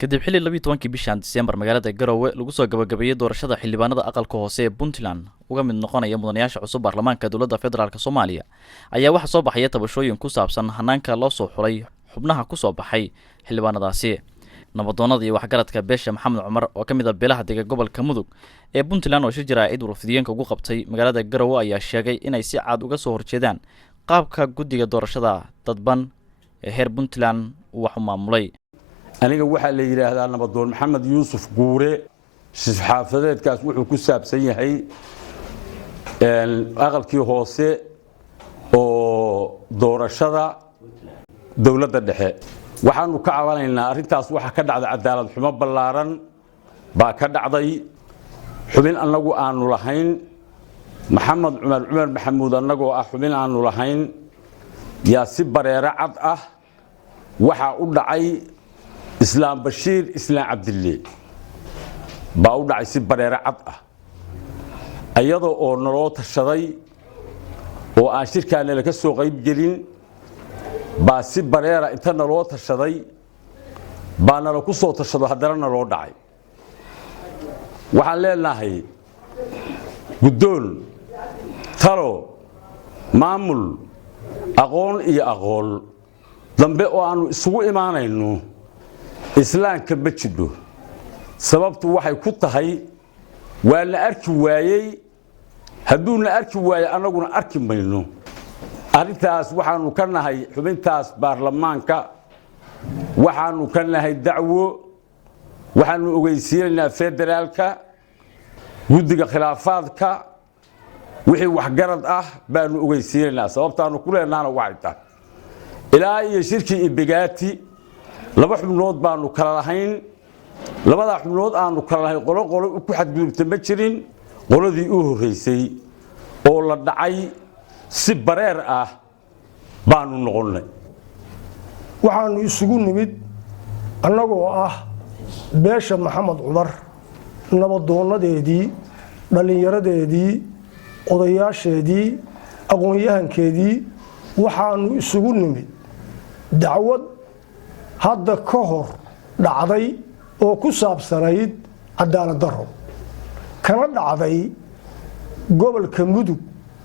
kadib xilli 12 bishan December magaalada Garowe lagu soo gabagabeeyay doorashada xildhibaanada aqalka hoose ee Puntland uga mid noqonaya mudanayaasha cusub baarlamaanka dowladda federaalka Soomaaliya ayaa waxa soo baxaya tabashooyin ku saabsan hanaanka loo soo xulay xubnaha ku soo baxay xildhibaanadaasi nabadoonnada iyo waxgaradka beesha Maxamed Cumar oo ka mid ah beelaha deegaanka gobolka Mudug ee Puntland oo shir jaraa'id warfidiyeenka ugu qabtay magaalada Garowe ayaa sheegay inay si cad uga soo horjeedaan qaabka guddiga doorashada dadban ee heer Puntland wax u maamulay aniga waxa la yiraahdaa nabadoon Maxamed Yuusuf Guure xaafadeedkaas wuxuu ku saabsan yahay aqalkii hoose oo doorashada dawladda dhexe waxaanu ka cabanaynaa arintaas waxa ka dhacday cadaalad xumo ballaaran baa ka dhacday xubin anagu aanu lahayn Maxamed Cumar Maxamuud anagoo ah xubin aanu lahayn yaa si bareera cad ah waxa u dhacay إسلام بشير إسلام عبد الله باود عيسى بريرة عطة أيضا أو نروت الشري وأشير كان لك السوق غيب جلين باسي بريرة إنت نروت الشري بانا لو كسوت الشري هدرنا نروت عي وحللنا هي قدول ترى معمول أقول إيه أقول ذنبه وأنا سوء إيمانه إنه islaamka ma jiro sababtu waxay ku tahay waa la arki waayay haduu la arki waayo anaguna arki mayno arintaas waxaanu ka nahay xubintaas baarlamaanka waxaanu ka nahay dacwo waxaanu ogeysiinaa federaalka guddiga khilaafaadka wixii wax garad ah baanu ogeysiinaa sababtaanu ku leenaana waxay tahay ilaa iyo shirkii ibigaati laba xubnood baanu kala lahayn labada xubnood aanu kala lahayn qolo ku xadgudubta ma jirin qoladii u horeysay oo la dhacay si bareer ah baanu noqonay waxaanu isugu nimid annagoo ah beesha Maxamed Cumar nabadoonadeedii dhalinyaradeedii odayaasheedii aqoon-yahankeedii waxaanu isugu nimid dacwad hadda ka hor dhacday oo ku saabsanayd cadaalad darro kana dhacday gobolka Mudug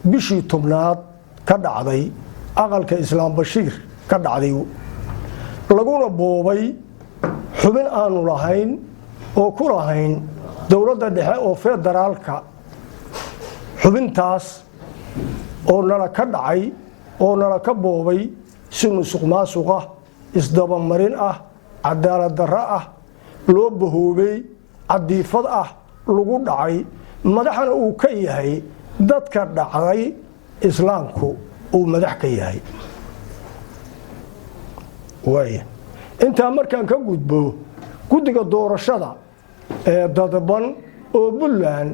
bishii 10aad ka dhacday aqalka Islaam Bashiir ka dhacday laguna boobay xubin aanu lahayn oo ku lahayn dawladda dhexe oo federaalka xubintaas oo nala ka dhacay oo nala ka boobay si musuqmaasuqa isdaba marin ah cadaalad darro ah loo bahoobay cadiifad ah lagu dhacay madaxna uu ka yahay dadka dhacday islaamku uu madax ka yahay way inta markaan ka gudbo guddiga doorashada ee dadban oo Puntland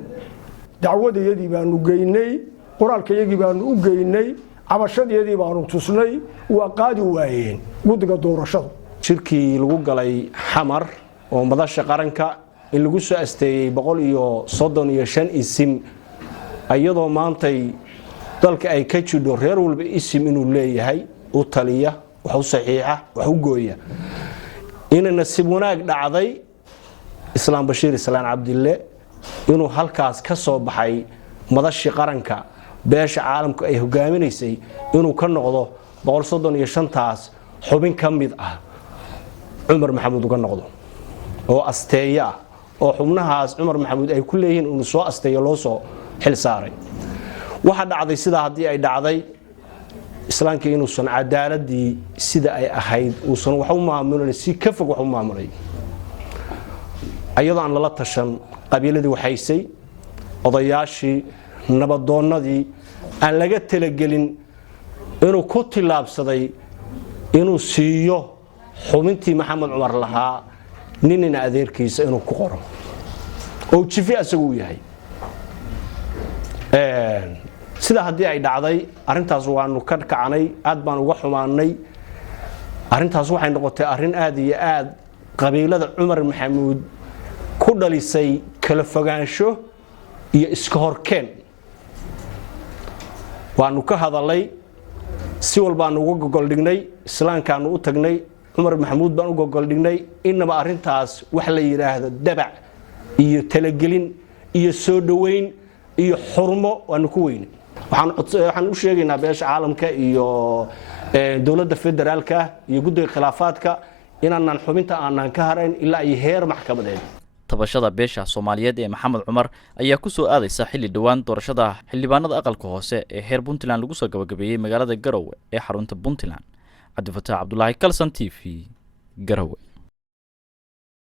dacwadayadii baanu geynay qoraalkayagii baanu u geynay cabashadii baanu tusnay waa qaadi waayeen guddiga doorashada shirkii lagu galay xamar oo madasha qaranka in lagu soo asteeyay 135 isim ayadoo maantay dalka ay ka jidho reer walba isim inuu leeyahay u taliya wax u saxiixa wax u gooya in nasib wanaag dhacday Islaam Bashiir Islaam Cabdille inuu halkaas ka soo baxay madasha qaranka beesha caalamku ay hogaaminaysay inuu ka noqdo 135 taas xubin ka mid ah Cumar Maxamuud uga noqdo oo asteeya oo xubnahaas Cumar Maxamuud ay ku leeyihiin inuu soo asteeyo loo soo xil saaray waxa dhacday sida hadii ay dhacday islaamka inuu san cadaaladii sida ay ahayd uu san wax u maamulay si ka fog wax u maamulay ayadoo aan la tashan qabiiladii waxaysay odayaashii nabadoonnadii aan laga talagelin inuu ku tilaabsaday inuu siiyo xubintii Maxamed Cumar lahaa ninina adeerkiisa inuu ku qoro oo jifi asagu yahay sida hadii ay dhacday arintaas waanu ka kacanay aad baan uga xumaanay arintaas waxay noqotay arin aad iyo aad qabiilada Cumar Maxamuud ku dhalisay kala fogaansho iyo iska horkeen waanu ka hadalay si walba aanu uga gogol dhignay islaankaanu u tagnay cumar maxamuud baan u gogol dhignay inaba arrintaas wax la yiraahdo dabac iyo talagelin iyo soo dhaweyn iyo xurmo waanu ku weynay waxaan u sheegaynaa beesha caalamka iyo dowladda federaalka iyo guddiga khilaafaadka inaanan xubinta aanan ka harayn ilaa ay heer maxkamadeed tabashada beesha Soomaaliyeed ee Maxamed Cumar ayaa ku soo aadaysa xilli dhawaan doorashada xildhibaanada aqalka hoose ee heer Puntland lagu soo gabagabeeyay magaalada Garowe ee xarunta Puntland. Cabdi Fataax Cabdullaahi, Kalsan TV, Garowe.